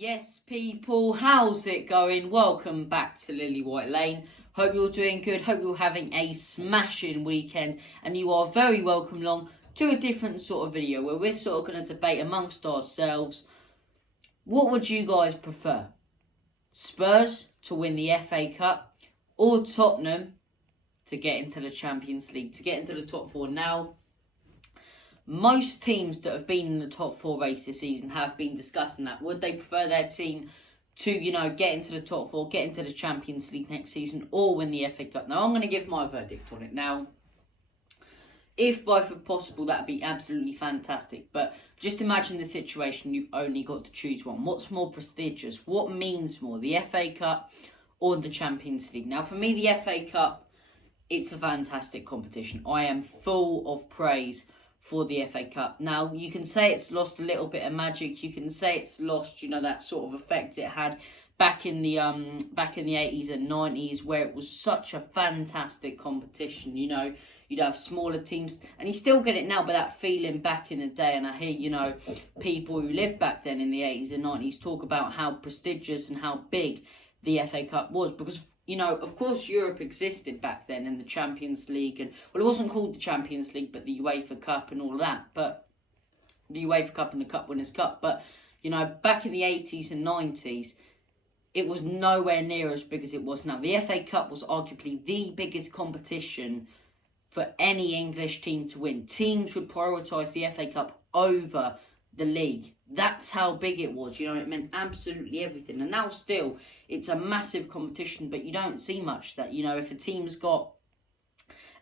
Yes, people, how's it going? Welcome back to Lily White Lane. Hope you're doing good. Hope you're having a smashing weekend. And you are very welcome along to a different sort of video where we're sort of going to debate amongst ourselves. What would you guys prefer? Spurs to win the FA Cup or Tottenham to get into the Champions League, to get into the top four? Now, most teams that have been in the top four race this season have been discussing that. Would they prefer their team to, get into the top four, get into the Champions League next season, or win the FA Cup? Now, I'm going to give my verdict on it. Now, if both are possible, that would be absolutely fantastic. But just imagine the situation, you've only got to choose one. What's more prestigious? What means more, the FA Cup or the Champions League? Now, for me, the FA Cup, it's a fantastic competition. I am full of praise for the FA Cup. Now, you can say it's lost a little bit of magic. You can say it's lost, that sort of effect it had back in the 80s and 90s, where it was such a fantastic competition. You'd have smaller teams, and you still get it now, but that feeling back in the day. And I hear, people who lived back then in the 80s and 90s talk about how prestigious and how big the FA Cup was, because of course, Europe existed back then in the Champions League, and it wasn't called the Champions League, but the UEFA Cup and all of that. But the UEFA Cup and the Cup Winners' Cup. But back in the 80s and 90s, it was nowhere near as big as it was now. The FA Cup was arguably the biggest competition for any English team to win. Teams would prioritise the FA Cup over the league. That's how big it was. It meant absolutely everything. And now still, it's a massive competition, but you don't see much that, if a team's got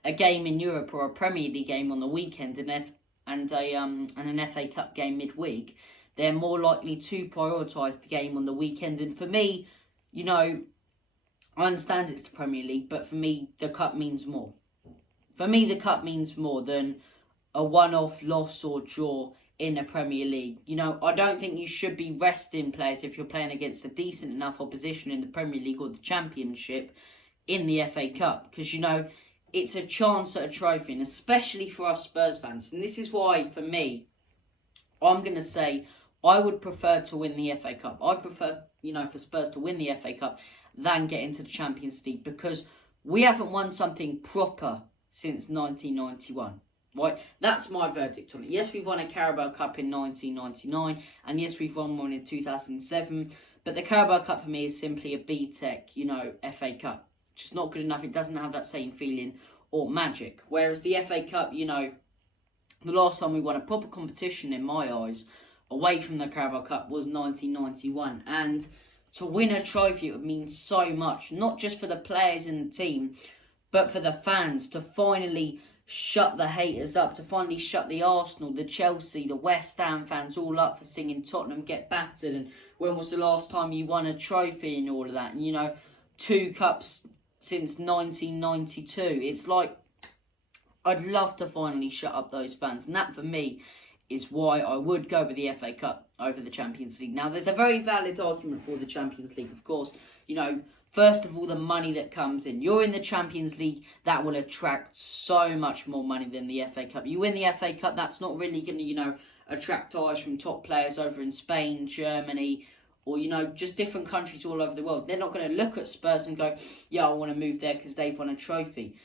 a game in Europe or a Premier League game on the weekend and an FA Cup game midweek, they're more likely to prioritise the game on the weekend. And for me, I understand it's the Premier League, but for me, the Cup means more. For me, the Cup means more than a one-off loss or draw in a Premier League. I don't think you should be resting players if you're playing against a decent enough opposition in the Premier League or the Championship in the FA Cup, because it's a chance at a trophy, and especially for us Spurs fans. And this is why, for me, I'm going to say I would prefer to win the FA Cup. I prefer, for Spurs to win the FA Cup than get into the Champions League, because we haven't won something proper since 1991. Right, that's my verdict on it. Yes, we've won a Carabao Cup in 1999, and yes, we've won one in 2007, but the Carabao Cup for me is simply a B-Tech, FA Cup. Just not good enough. It doesn't have that same feeling or magic. Whereas the FA Cup, the last time we won a proper competition, in my eyes, away from the Carabao Cup was 1991, and to win a trophy, it would mean so much, not just for the players in the team, but for the fans, to finally shut the haters up, to finally shut the Arsenal, the Chelsea, the West Ham fans all up for singing Tottenham get battered, and when was the last time you won a trophy and all of that, and 2 cups since 1992. It's like, I'd love to finally shut up those fans, and that for me is why I would go with the FA Cup over the Champions League. Now, there's a very valid argument for the Champions League, of course. First of all, the money that comes in. You're in the Champions League, that will attract so much more money than the FA Cup. You win the FA Cup, that's not really going to, attract eyes from top players over in Spain, Germany, or, just different countries all over the world. They're not going to look at Spurs and go, yeah, I want to move there because they've won a trophy.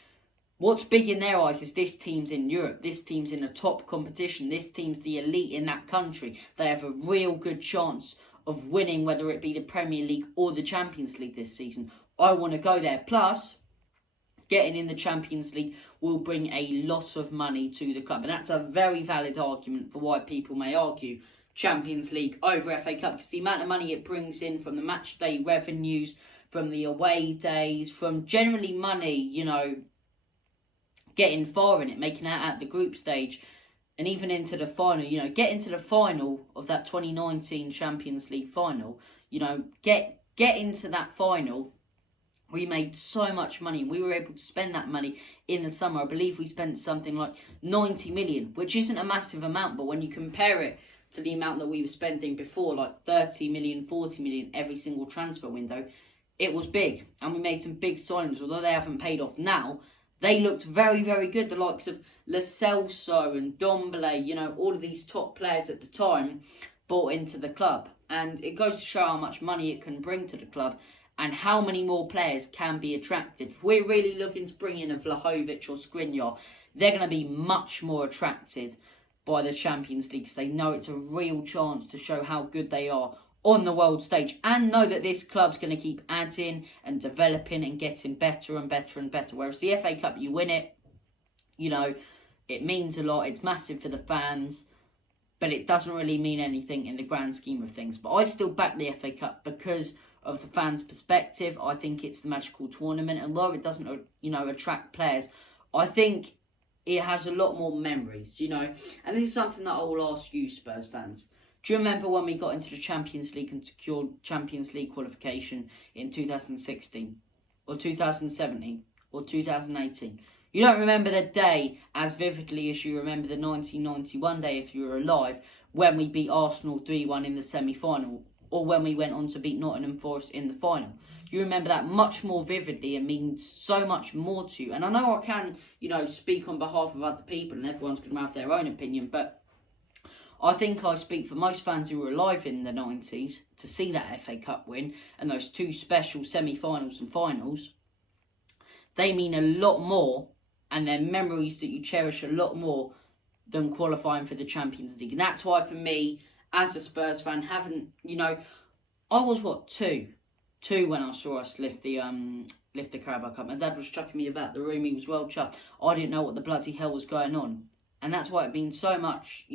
What's big in their eyes is this team's in Europe, this team's in a top competition, this team's the elite in that country. They have a real good chance of winning, whether it be the Premier League or the Champions League this season. I want to go there. Plus, getting in the Champions League will bring a lot of money to the club. And that's a very valid argument for why people may argue Champions League over FA Cup, because the amount of money it brings in from the match day revenues, from the away days, from generally money, getting far in it, making out at the group stage, and even into the final, get into the final of that 2019 Champions League final, get into that final. We made so much money, and we were able to spend that money in the summer. I believe we spent something like 90 million, which isn't a massive amount, but when you compare it to the amount that we were spending before, like 30 million, 40 million every single transfer window, it was big, and we made some big signings. Although they haven't paid off now, they looked very, very good. The likes of Lo Celso and Dombele, all of these top players at the time bought into the club. And it goes to show how much money it can bring to the club and how many more players can be attracted. If we're really looking to bring in a Vlahovic or Skriniar, they're going to be much more attracted by the Champions League because they know it's a real chance to show how good they are on the world stage and know that this club's going to keep adding and developing and getting better and better and better. Whereas the FA Cup, you win it, you know, it means a lot. It's massive for the fans, but it doesn't really mean anything in the grand scheme of things. But I still back the FA Cup because of the fans' perspective. I think it's the magical tournament. And although it doesn't, attract players, I think it has a lot more memories, And this is something that I will ask you, Spurs fans. Do you remember when we got into the Champions League and secured Champions League qualification in 2016? Or 2017? Or 2018? You don't remember the day as vividly as you remember the 1991 day if you were alive, when we beat Arsenal 3-1 in the semi-final, or when we went on to beat Nottingham Forest in the final. You remember that much more vividly and means so much more to you. And I know I can, speak on behalf of other people and everyone's going to have their own opinion, but I think I speak for most fans who were alive in the 90s to see that FA Cup win and those two special semi-finals and finals. They mean a lot more and they're memories that you cherish a lot more than qualifying for the Champions League. And that's why for me, as a Spurs fan, I was, two when I saw us lift the Carabao Cup. My dad was chucking me about the room, he was well chuffed. I didn't know what the bloody hell was going on. And that's why it means so much,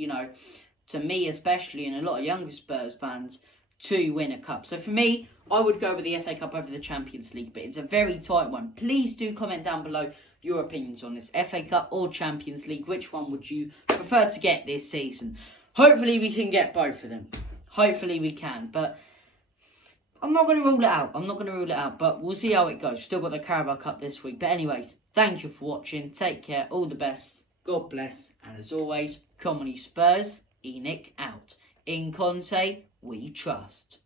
to me especially, and a lot of younger Spurs fans, to win a cup. So for me, I would go with the FA Cup over the Champions League, but it's a very tight one. Please do comment down below your opinions on this, FA Cup or Champions League. Which one would you prefer to get this season? Hopefully we can get both of them. Hopefully we can, but I'm not going to rule it out. But we'll see how it goes. Still got the Carabao Cup this week. But anyways, thank you for watching. Take care. All the best. God bless. And as always, come on you Spurs. Enoch out. In Conte, we trust.